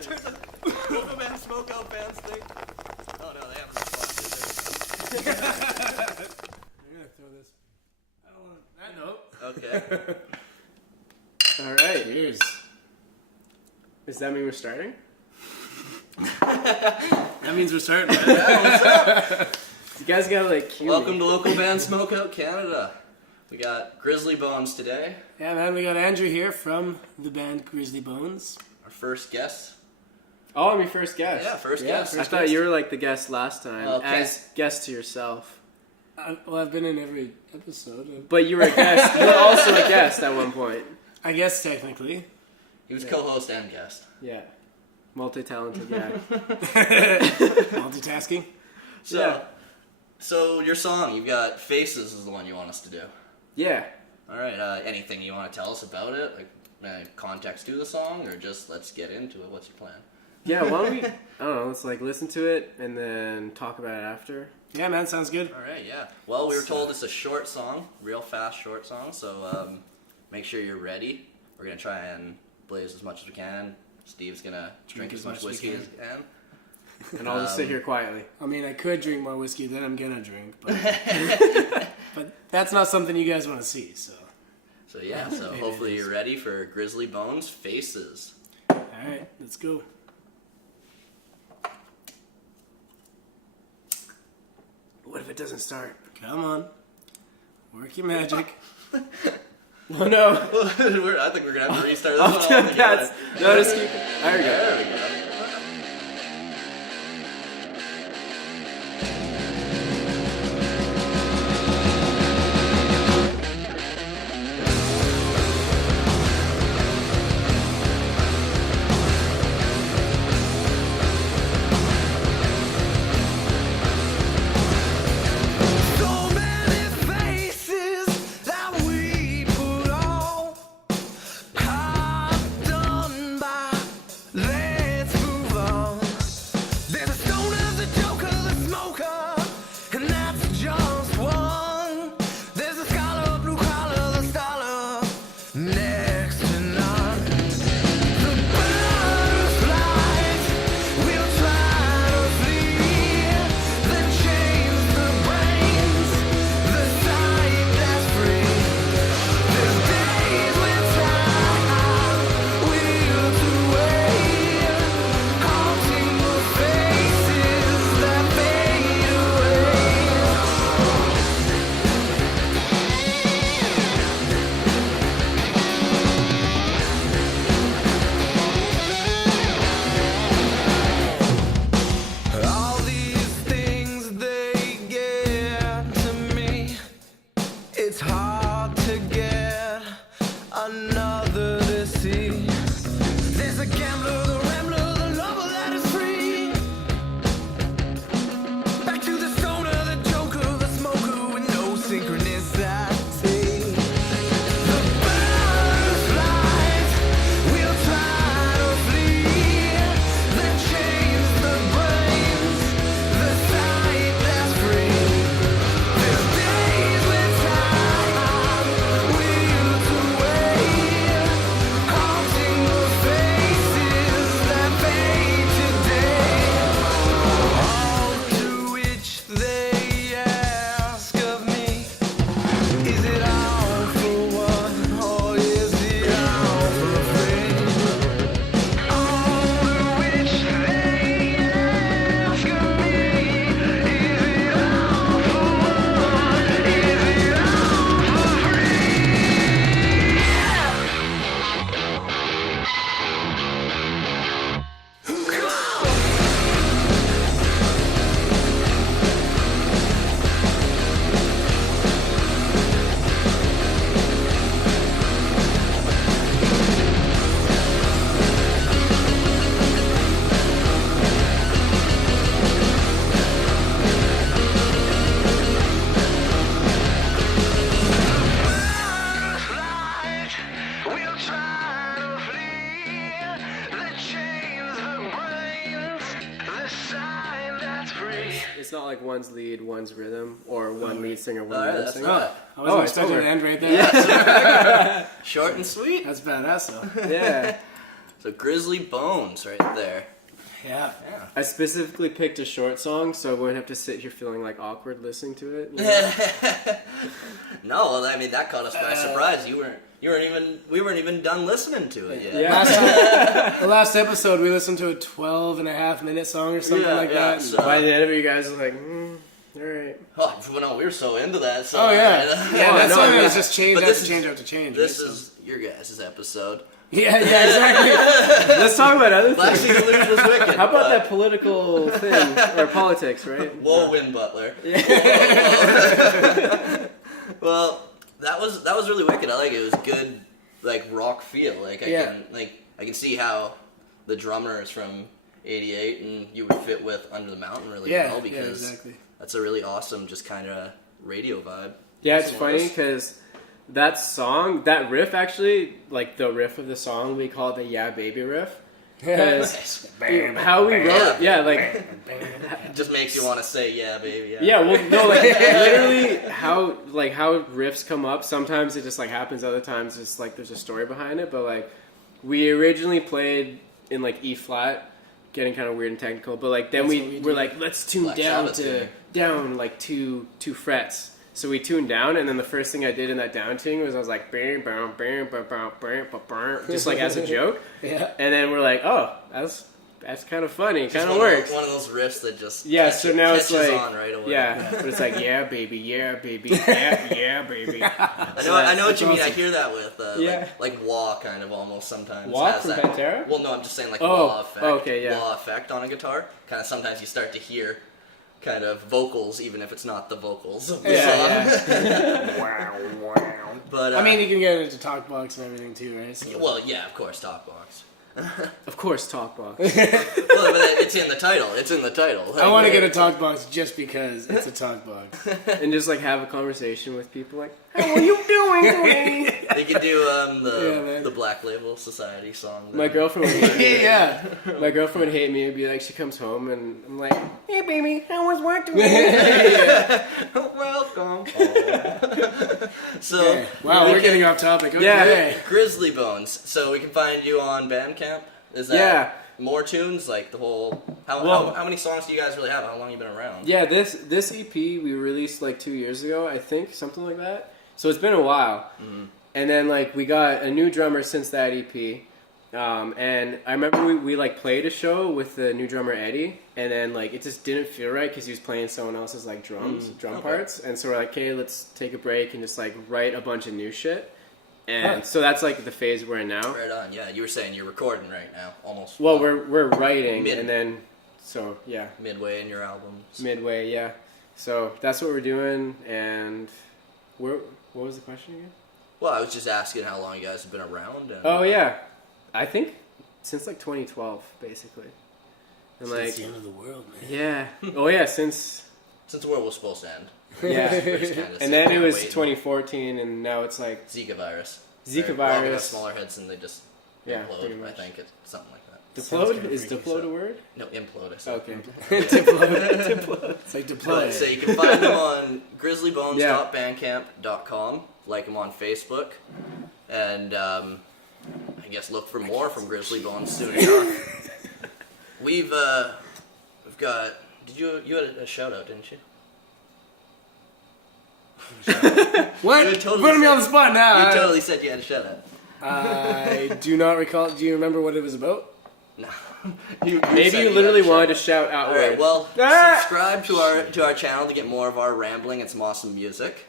that turns out local band Smokeout fans think. Oh no, they haven't responded. I'm gonna throw this. I don't want that note. Okay. All right. Cheers. Does that mean we're starting? That means we're starting. Right? You guys gotta like cue Welcome me. to local band Smokeout Canada. We got Grizzly Bones today. Yeah, man, we got Andrew here from the band Grizzly Bones. Our first guest. Oh, I'm your first guest. Yeah, first Yeah, guest. I thought you were like the guest last time, Okay. as guest to yourself. Well, I've been in every episode. But you were a guest. You were also a guest at one point. I guess technically. He was co-host and guest. Yeah. Multi-talented guy. Multitasking. So your song, you've got Faces is the one you want us to do. Yeah. All right. Anything you want to tell us about it? Like context to the song, or just let's get into it? What's your plan? Yeah, why don't we, I don't know, let's like listen to it and then talk about it after. Yeah, man, sounds good. All right. Yeah. Well, we were told it's a short song, real fast short song. So make sure you're ready. We're gonna try and blaze as much as we can. Steve's gonna drink as much whiskey as he can. And I'll just sit here quietly. I mean, I could drink more whiskey than I'm gonna drink, but but that's not something you guys want to see. So So hopefully you're ready for Grizzly Bones Faces. all right, let's go. What if it doesn't start? Come on, work your magic. Oh no. I think we're gonna have to restart this one altogether. No, just keep it. There we go. There we go. It's not like one's lead, one's rhythm, or one lead singer, one rhythm that's singer. right. I wasn't expecting over. to end right there. Short and sweet. That's badass though. Yeah. So Grizzly Bones right there. Yeah. Yeah. I specifically picked a short song, so I wouldn't have to sit here feeling like awkward listening to it. No, well, I mean that caught us by surprise. We weren't even done listening to it yet. Yeah. The last episode, we listened to a 12.5-minute song or something like that. So, By the end of it, you guys were like, all right. oh, well, no, we were so into that song. Oh yeah, yeah. That's why it was just changed. But That's change out to change. This right? is your guys' episode. Yeah, exactly. Let's talk about other Last things. Season was wicked. How about but- that political thing or politics, right? Whoa, Win Butler. Well, that was really wicked. I like it. It was good, like rock feel. Like I can see how the drummer is from '88, and you would fit with Under the Mountain really well because exactly. that's a really awesome, just kind of radio vibe. Yeah, it's So funny because that song, that riff actually, like the riff of the song, we call it the Yeah Baby riff. Because how we wrote, yeah, like It just makes you want to say, yeah, baby. yeah, well, no, like literally how riffs come up. Sometimes it just like happens. Other times it's like there's a story behind it. But like we originally played in like E flat, getting kind of weird and technical. But like then That's we're like let's tune Black down Sabbath to tuning. down like two frets. So we tuned down, and then the first thing I did in that down tuning was I was like bam bam bam bam bam bam bam, just like as a joke. Yeah. And then we're like, oh, that's kind of funny. Just Kind of one works. One of those riffs that just So now it's catches like on right away. yeah, but it's like yeah baby, yeah baby, yeah baby. I know what you mean. I hear that with Yeah. like wah kind of almost sometimes. Wah has from that. Pantera? Well, no, I'm just saying like Oh, wah effect. okay, yeah. Wah effect on a guitar. Kind of sometimes you start to hear kind of vocals, even if it's not the vocals of the song. Wow, wow. But I mean, you can get into talk box and everything too, right? So. well, yeah, of course, Talkbox. Of course, Talkbox. Well, but it's in the title. It's in the title. I want to get a talk box just because it's a talk box. And just like have a conversation with people like, how are you doing today? They could do Yeah, man. the Black Label Society song. My girlfriend would hate me. Yeah. My girlfriend would hate me. It'd be like she comes home and I'm like, hey baby, how was work today? Welcome. So Okay. Wow, we we're can- getting off topic. Okay. Yeah. Grizzly Bones. So we can find you on Bandcamp. Is that Yeah. more tunes? Like the whole. Well- How many songs do you guys really have? How long you been around? Yeah, this EP we released like 2 years ago, I think, something like that. So it's been a while. Mm-hmm. And then like we got a new drummer since that EP. And I remember we like played a show with the new drummer Eddie, and then like it just didn't feel right because he was playing someone else's like drum okay. parts, and so we're like, okay, let's take a break and just like write a bunch of new shit. And so that's like the phase we're in now. Right on. Yeah, you were saying you're recording right now, almost. Well, we're writing, Mid- and then so yeah, midway in your albums. midway, yeah. So that's what we're doing, and what was the question again? Well, I was just asking how long you guys have been around. And, Oh yeah, I think since like 2012, basically. And It's like the end of the world, man. yeah, oh yeah, since Since the world was supposed to end. yeah, We're just kinda and then it sitting was waiting. 2014, and now it's like Zika virus. Zika Right. Well, they got virus. smaller heads and they just Yeah, pretty implode. I much. think it's something like that. Sounds Deplode kinda is freaky, deplode so. a word? No, implode. I said. Okay. It's like deploy. So you can find them on grizzlybones.bandcamp.com. Like them on Facebook, and I guess look for more from Grizzly Bones soon enough. We've got. You had a shout out, didn't you? What? You totally Putting me said- on the spot now. You totally said you had a shout out. I do not recall. Do you remember what it was about? No. Maybe said you had literally a shout-out. wanted to shout out All right. words. Well, Ah! subscribe to our channel to get more of our rambling and some awesome music,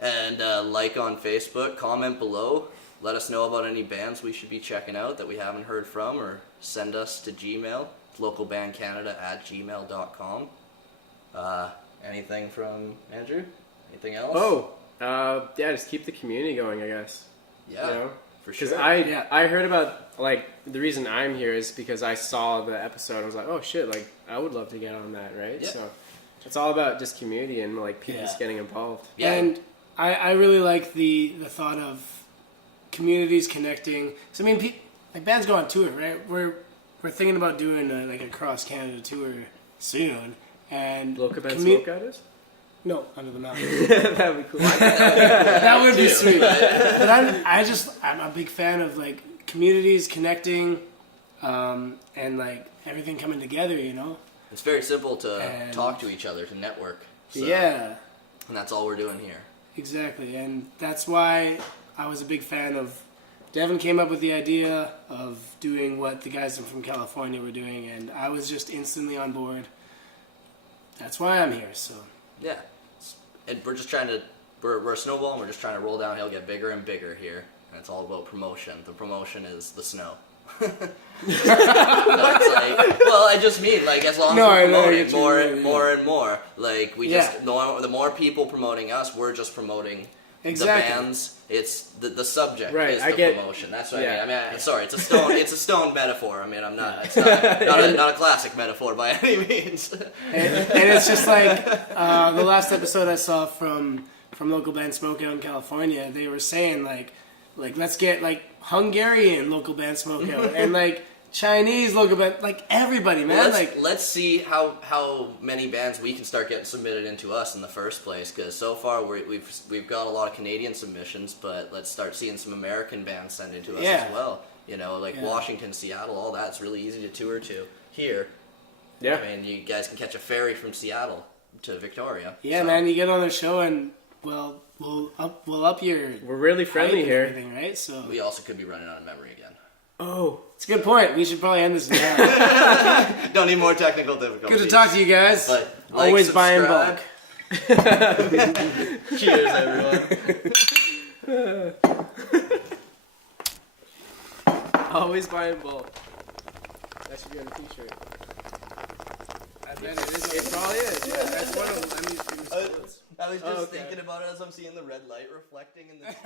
and like on Facebook, comment below. Let us know about any bands we should be checking out that we haven't heard from, or send us to Gmail, localbandcanada@gmail.com. Anything from Andrew? Anything else? Oh, yeah, just keep the community going, I guess. yeah, You know? for Because sure. I heard about, like, the reason I'm here is because I saw the episode. I was like, oh shit, like, I would love to get on that, right? Yeah. So it's all about just community and, like, people Yeah. just getting involved. Yeah. And I really like the thought of communities connecting. So I mean, like bands go on tour, right? We're thinking about doing like a cross Canada tour soon, and Local band commu- Smokeout is? No, Under the Mountain. That'd be cool. That would be Too. sweet. But I'm a big fan of like communities connecting and like everything coming together, you know. It's very simple to And- talk to each other, to network. So, Yeah, And that's all we're doing here. exactly, and that's why I was a big fan of. Devin came up with the idea of doing what the guys from California were doing, and I was just instantly on board. That's why I'm here. So Yeah. And we're just trying to, we're a snowball and we're just trying to roll downhill, get bigger and bigger here. And it's all about promotion. The promotion is the snow. That's like, well, I just mean, like, as long as we're promoting more and more. Like, we just, the more people promoting us, we're just promoting Exactly. the bands. It's the subject Right, is I the get- promotion. That's what yeah. I mean. Sorry, it's a stone metaphor. I mean, I'm not. It's not a classic metaphor by any means. and it's just like the last episode I saw from local band Smokeout in California. They were saying like let's get like Hungarian local band Smokeout and like Chinese local band, like everybody, man. Let's see how many bands we can start getting submitted into us in the first place. Because so far we've got a lot of Canadian submissions, but let's start seeing some American bands send into us as well. You know, like Washington, Seattle, all that's really easy to tour to here. Yeah. I mean, you guys can catch a ferry from Seattle to Victoria. yeah, so. man, you get on the show and we'll up your We're really friendly hype and here. everything, right? So We also could be running out of memory again. Oh. it's a good point. We should probably end this now. Don't need more technical difficulties. Good to talk to you guys. But like, Always buy in bulk. subscribe. Cheers, everyone. Always buy in bulk. That should be on a t-shirt. It probably is. Yeah. That's one of them. I was just okay. thinking about it as I'm seeing the red light reflecting in the TV.